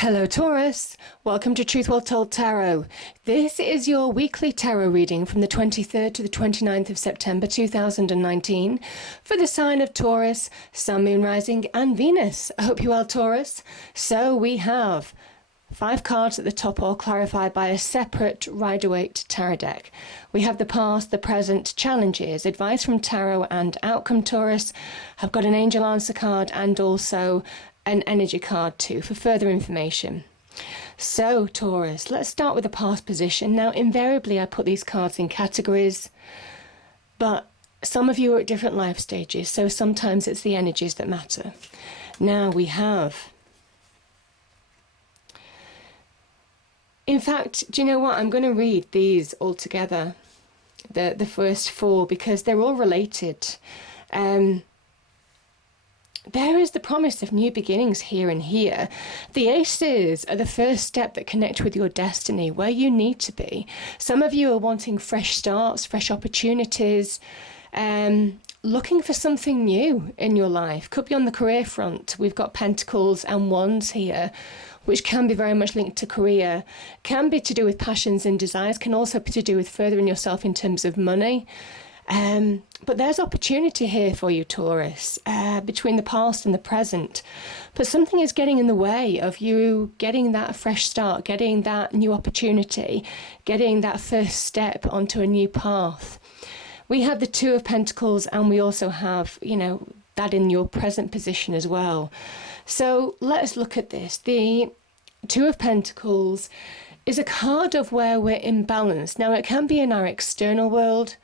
Hello Taurus, welcome to Truth Well Told Tarot. This is your weekly tarot reading from the 23rd to the 29th of September 2019 for the sign of Taurus, Sun, Moon, Rising and Venus. I hope you're well, Taurus. So we have 5 cards at the top, all clarified by a separate Rider-Waite tarot deck. We have the past, the present, challenges, advice from tarot and outcome, Taurus. I've got an angel answer card and also an energy card too for further information. So Taurus, let's start with the past position. Now invariably I put these cards in categories, but some of you are at different life stages, so sometimes it's the energies that matter. Now we have, in fact, do you know what, I'm going to read these all together, the first 4, because they're all related. There is the promise of new beginnings here and here. The aces are the first step that connect with your destiny, where you need to be. Some of you are wanting fresh starts, fresh opportunities, looking for something new in your life. Could be on the career front. We've got pentacles and wands here, which can be very much linked to career, can be to do with passions and desires, can also be to do with furthering yourself in terms of money. But there's opportunity here for you, Taurus, between the past and the present. But something is getting in the way of you getting that fresh start, getting that new opportunity, getting that first step onto a new path. We have the 2 of Pentacles, and we also have, that in your present position as well. So let's look at this. The 2 of Pentacles is a card of where we're imbalanced. Now, it can be in our external world.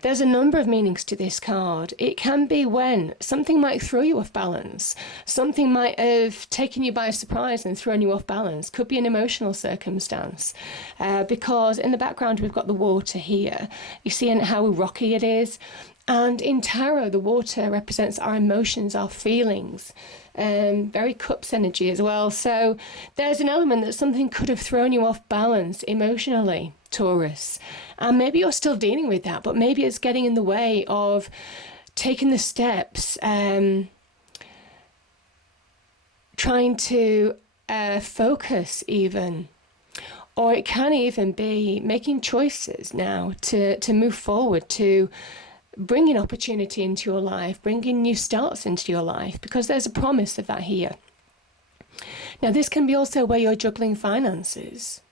There's a number of meanings to this card. It can be when something might throw you off balance. Something might have taken you by surprise and thrown you off balance. Could be an emotional circumstance. Because in the background we've got the water here. You see how rocky it is. And in tarot, the water represents our emotions, our feelings. Very cups energy as well. So there's an element that something could have thrown you off balance emotionally, Taurus. And maybe you're still dealing with that, but maybe it's getting in the way of taking the steps, trying to focus even. Or it can even be making choices now to move forward, to bringing opportunity into your life, bringing new starts into your life, because there's a promise of that here. Now, this can be also where you're juggling finances.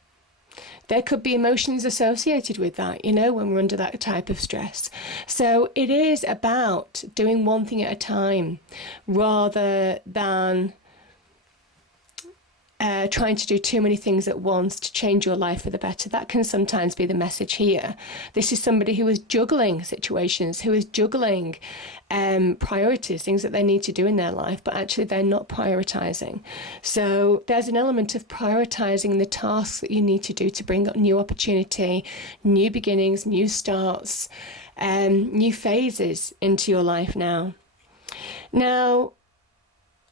There could be emotions associated with that, when we're under that type of stress. So it is about doing one thing at a time rather than trying to do too many things at once to change your life for the better. That can sometimes be the message here. This is somebody who is juggling situations, who is juggling priorities, things that they need to do in their life, but actually they're not prioritizing. So there's an element of prioritizing the tasks that you need to do to bring up new opportunity, new beginnings, new starts, new phases into your life now. Now,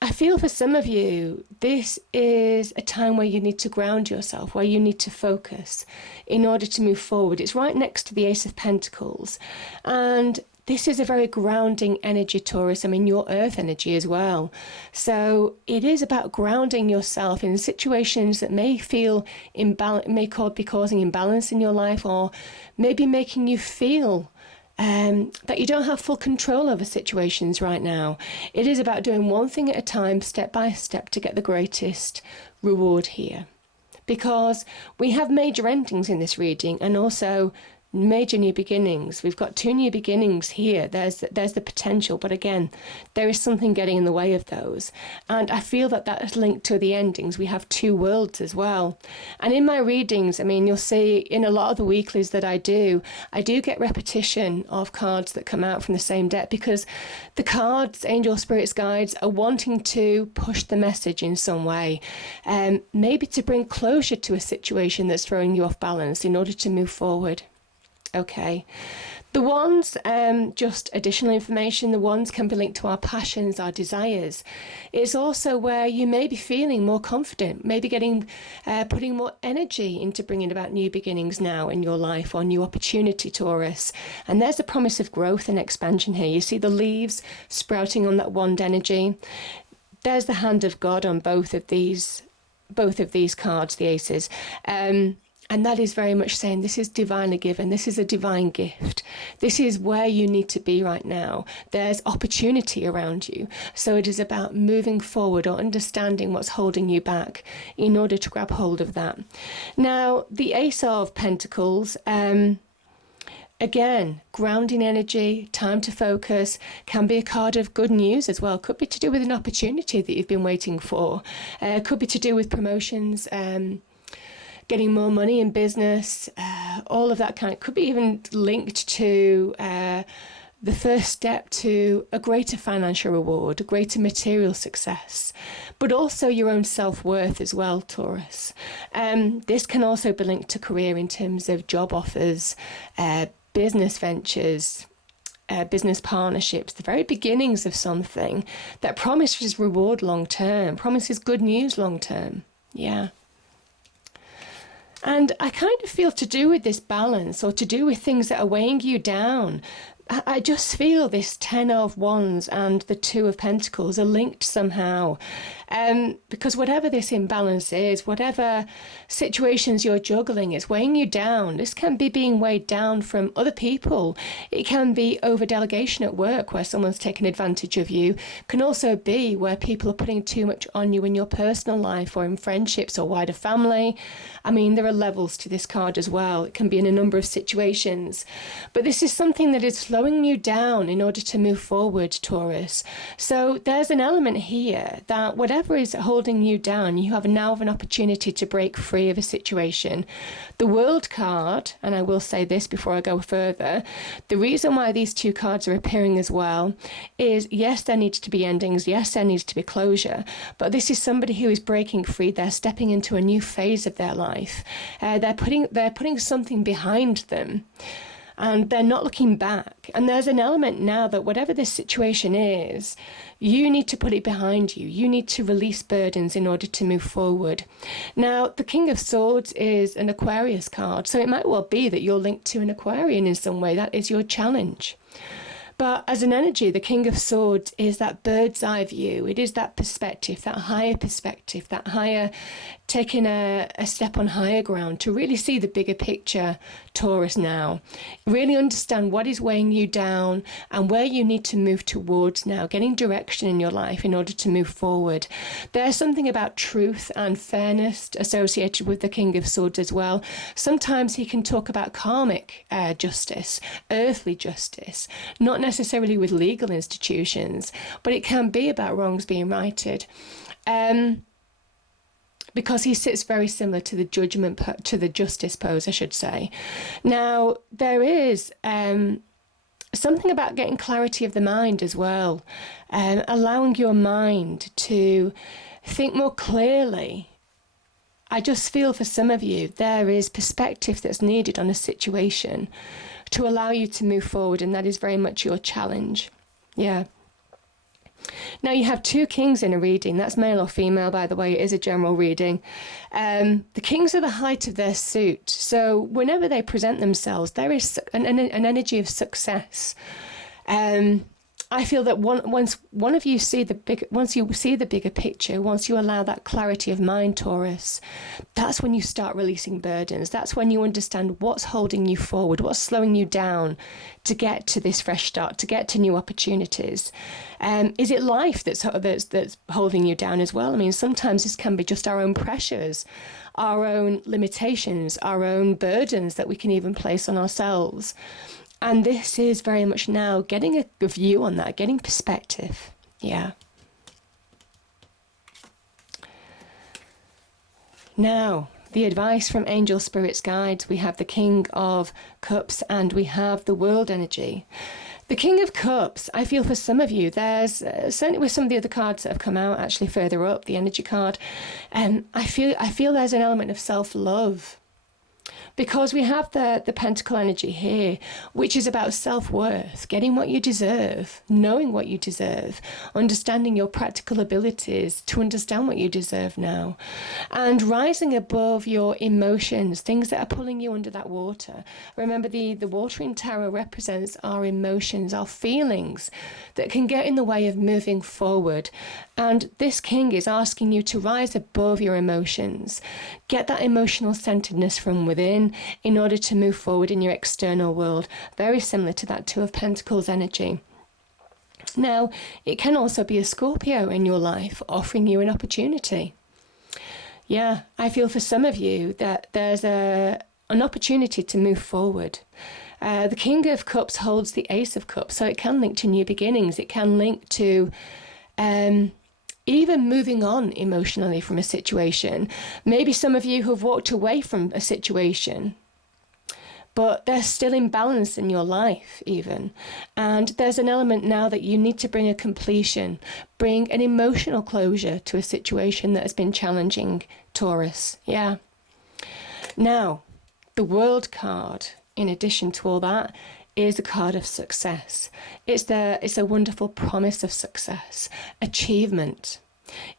I feel for some of you, this is a time where you need to ground yourself, where you need to focus in order to move forward. It's right next to the Ace of Pentacles. And this is a very grounding energy, Taurus. I mean, your earth energy as well. So it is about grounding yourself in situations that may feel may be causing imbalance in your life, or maybe making you feel that you don't have full control over situations right now. It is about doing one thing at a time, step by step, to get the greatest reward here. Because we have major endings in this reading and also major new beginnings. We've got 2 new beginnings here. There's the potential, but again, there is something getting in the way of those. And I feel that is linked to the endings. We have 2 worlds as well. And in my readings, I mean, you'll see in a lot of the weeklies that I do get repetition of cards that come out from the same deck, because the cards, angel, spirits, guides, are wanting to push the message in some way. Maybe to bring closure to a situation that's throwing you off balance in order to move forward. Okay, the wands, just additional information, the wands can be linked to our passions, our desires. It's also where you may be feeling more confident, maybe putting more energy into bringing about new beginnings now in your life, or new opportunity, Taurus. And there's a promise of growth and expansion here. You see the leaves sprouting on that wand energy. There's the hand of God on both of these both of these cards, the aces. And that is very much saying this is divinely given. This is a divine gift. This is where you need to be right now. There's opportunity around you. So it is about moving forward or understanding what's holding you back in order to grab hold of that. Now, the Ace of Pentacles, again, grounding energy, time to focus, can be a card of good news as well. Could be to do with an opportunity that you've been waiting for. Could be to do with promotions, getting more money in business, all of that kind. Could be even linked to the first step to a greater financial reward, a greater material success, but also your own self-worth as well, Taurus. This can also be linked to career in terms of job offers, business ventures, business partnerships, the very beginnings of something that promises reward long-term, promises good news long-term. Yeah. And I kind of feel to do with this balance or to do with things that are weighing you down, I just feel this 10 of Wands and the 2 of Pentacles are linked somehow. Because whatever this imbalance is, whatever situations you're juggling, it's weighing you down. This can be being weighed down from other people. It can be over delegation at work where someone's taken advantage of you. It can also be where people are putting too much on you in your personal life or in friendships or wider family. I mean, there are levels to this card as well. It can be in a number of situations. But this is something that is slowing you down in order to move forward, Taurus. So there's an element here that whatever is holding you down, you have now an opportunity to break free of a situation. The World card, and I will say this before I go further, the reason why these 2 cards are appearing as well is, yes, there needs to be endings, yes, there needs to be closure, but this is somebody who is breaking free. They're stepping into a new phase of their life. They're putting something behind them. And they're not looking back. And there's an element now that whatever this situation is, you need to put it behind you. You need to release burdens in order to move forward. Now, the King of Swords is an Aquarius card. So it might well be that you're linked to an Aquarian in some way. That is your challenge. But as an energy, the King of Swords is that bird's eye view. It is that perspective, that higher taking a step on higher ground to really see the bigger picture, Taurus, now. Really understand what is weighing you down and where you need to move towards now, getting direction in your life in order to move forward. There's something about truth and fairness associated with the King of Swords as well. Sometimes he can talk about karmic justice, earthly justice, not necessarily with legal institutions, but it can be about wrongs being righted. Because he sits very similar to the judgment, to the justice pose, I should say. Now, there is something about getting clarity of the mind as well, allowing your mind to think more clearly. I just feel for some of you, there is perspective that's needed on a situation to allow you to move forward, and that is very much your challenge. Yeah. Now you have 2 kings in a reading. That's male or female, by the way. It is a general reading. The kings are the height of their suit. So whenever they present themselves, there is an energy of success. I feel that once you see the bigger picture, once you allow that clarity of mind, Taurus, that's when you start releasing burdens. That's when you understand what's holding you forward, what's slowing you down to get to this fresh start, to get to new opportunities. Is it life that's holding you down as well? I mean, sometimes this can be just our own pressures, our own limitations, our own burdens that we can even place on ourselves. And this is very much now getting a view on that, getting perspective. Yeah. Now, the advice from angel spirits guides. We have the King of Cups and we have the World energy. The King of Cups, I feel for some of you, there's certainly with some of the other cards that have come out actually further up, the energy card, I feel there's an element of self-love. Because we have the pentacle energy here, which is about self-worth, getting what you deserve, knowing what you deserve, understanding your practical abilities to understand what you deserve now, and rising above your emotions, things that are pulling you under that water. Remember, the water in tarot represents our emotions, our feelings that can get in the way of moving forward. And this king is asking you to rise above your emotions, get that emotional centeredness from within in order to move forward in your external world. Very similar to that Two of Pentacles energy. Now, it can also be a Scorpio in your life offering you an opportunity. Yeah, I feel for some of you that there's an opportunity to move forward. The King of Cups holds the Ace of Cups, so it can link to new beginnings. It can link to even moving on emotionally from a situation. Maybe some of you have walked away from a situation, but they're still in balance in your life even. And there's an element now that you need to bring a completion, bring an emotional closure to a situation that has been challenging, Taurus. Yeah. Now, the World card, in addition to all that, is a card of success. It's a wonderful promise of success, achievement.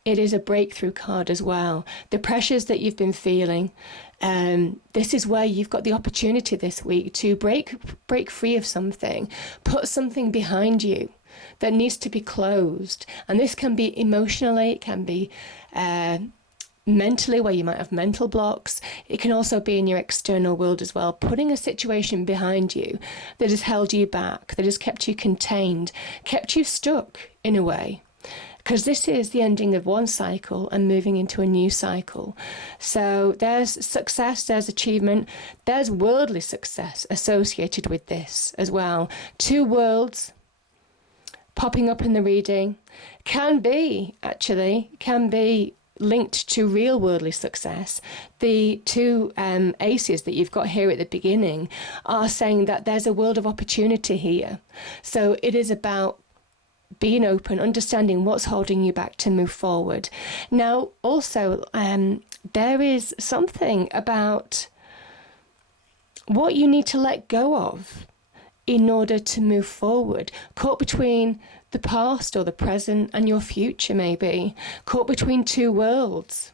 It is a breakthrough card as well. The pressures that you've been feeling, this is where you've got the opportunity this week to break free of something, put something behind you that needs to be closed. And this can be emotionally, it can be mentally, where you might have mental blocks. It can also be in your external world as well, putting a situation behind you that has held you back, that has kept you contained, kept you stuck in a way. Because this is the ending of one cycle and moving into a new cycle. So there's success, there's achievement, there's worldly success associated with this as well. Two worlds popping up in the reading can be linked to real worldly success. The two aces that you've got here at the beginning are saying that there's a world of opportunity here. So it is about being open, understanding what's holding you back to move forward. Now, also, there is something about what you need to let go of in order to move forward, caught between the past or the present and your future, maybe caught between two worlds.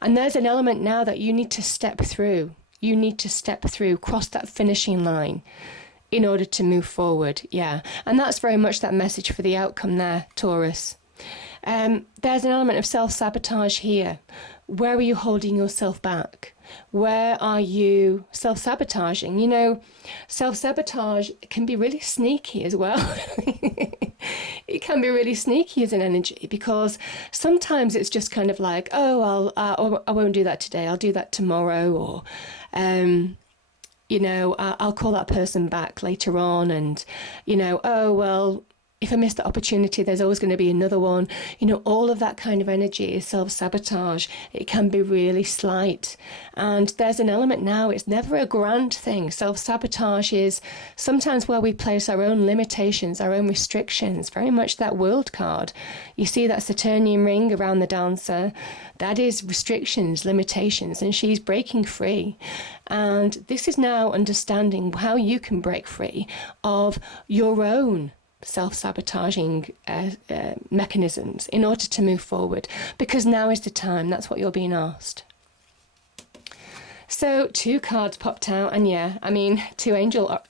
And there's an element now that you need to step through. You need to step through, cross that finishing line in order to move forward. Yeah. And that's very much that message for the outcome there, Taurus. There's an element of self-sabotage here. Where are you holding yourself back? Where are you self-sabotaging? You know, self-sabotage can be really sneaky as well. It can be really sneaky as an energy, because sometimes it's just kind of like, oh, I won't do that today. I'll do that tomorrow. Or, I'll call that person back later on. And, oh, well, if I miss the opportunity, there's always going to be another one. All of that kind of energy is self-sabotage. It can be really slight. And there's an element now, it's never a grand thing. Self-sabotage is sometimes where we place our own limitations, our own restrictions, very much that World card. You see that Saturnian ring around the dancer? That is restrictions, limitations, and she's breaking free. And this is now understanding how you can break free of your own self-sabotaging mechanisms in order to move forward, because now is the time. That's what you're being asked. So two cards popped out, and two angel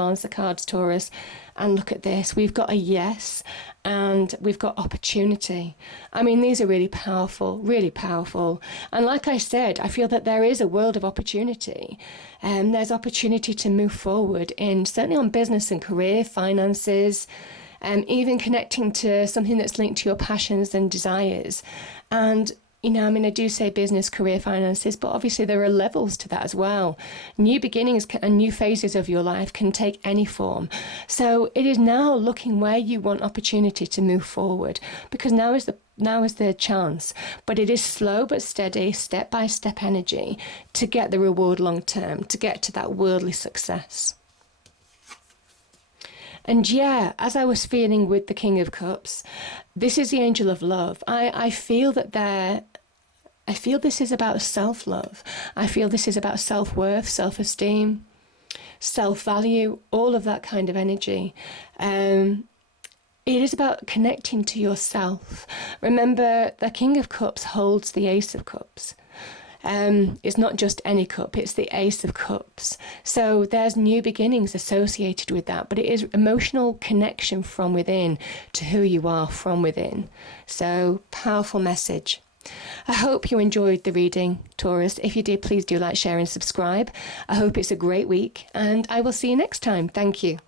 answer cards, Taurus. And look at this, we've got a yes and we've got opportunity. These are really powerful, really powerful. And like I said, I feel that there is a world of opportunity. There's opportunity to move forward certainly on business and career, finances, even connecting to something that's linked to your passions and desires. And I do say business, career, finances, but obviously there are levels to that as well. New beginnings and new phases of your life can take any form. So it is now looking where you want opportunity to move forward, because now is the chance. But it is slow but steady, step-by-step energy to get the reward long term, to get to that worldly success. And as I was feeling with the King of Cups, this is the angel of love. I feel this is about self-love. I feel this is about self-worth, self-esteem, self-value, all of that kind of energy. It is about connecting to yourself. Remember, the King of Cups holds the Ace of Cups. It's not just any cup, it's the Ace of Cups. So there's new beginnings associated with that, but it is emotional connection from within to who you are from within. So powerful message. I hope you enjoyed the reading, Taurus. If you did, please do like, share and subscribe. I hope it's a great week, and I will see you next time. Thank you.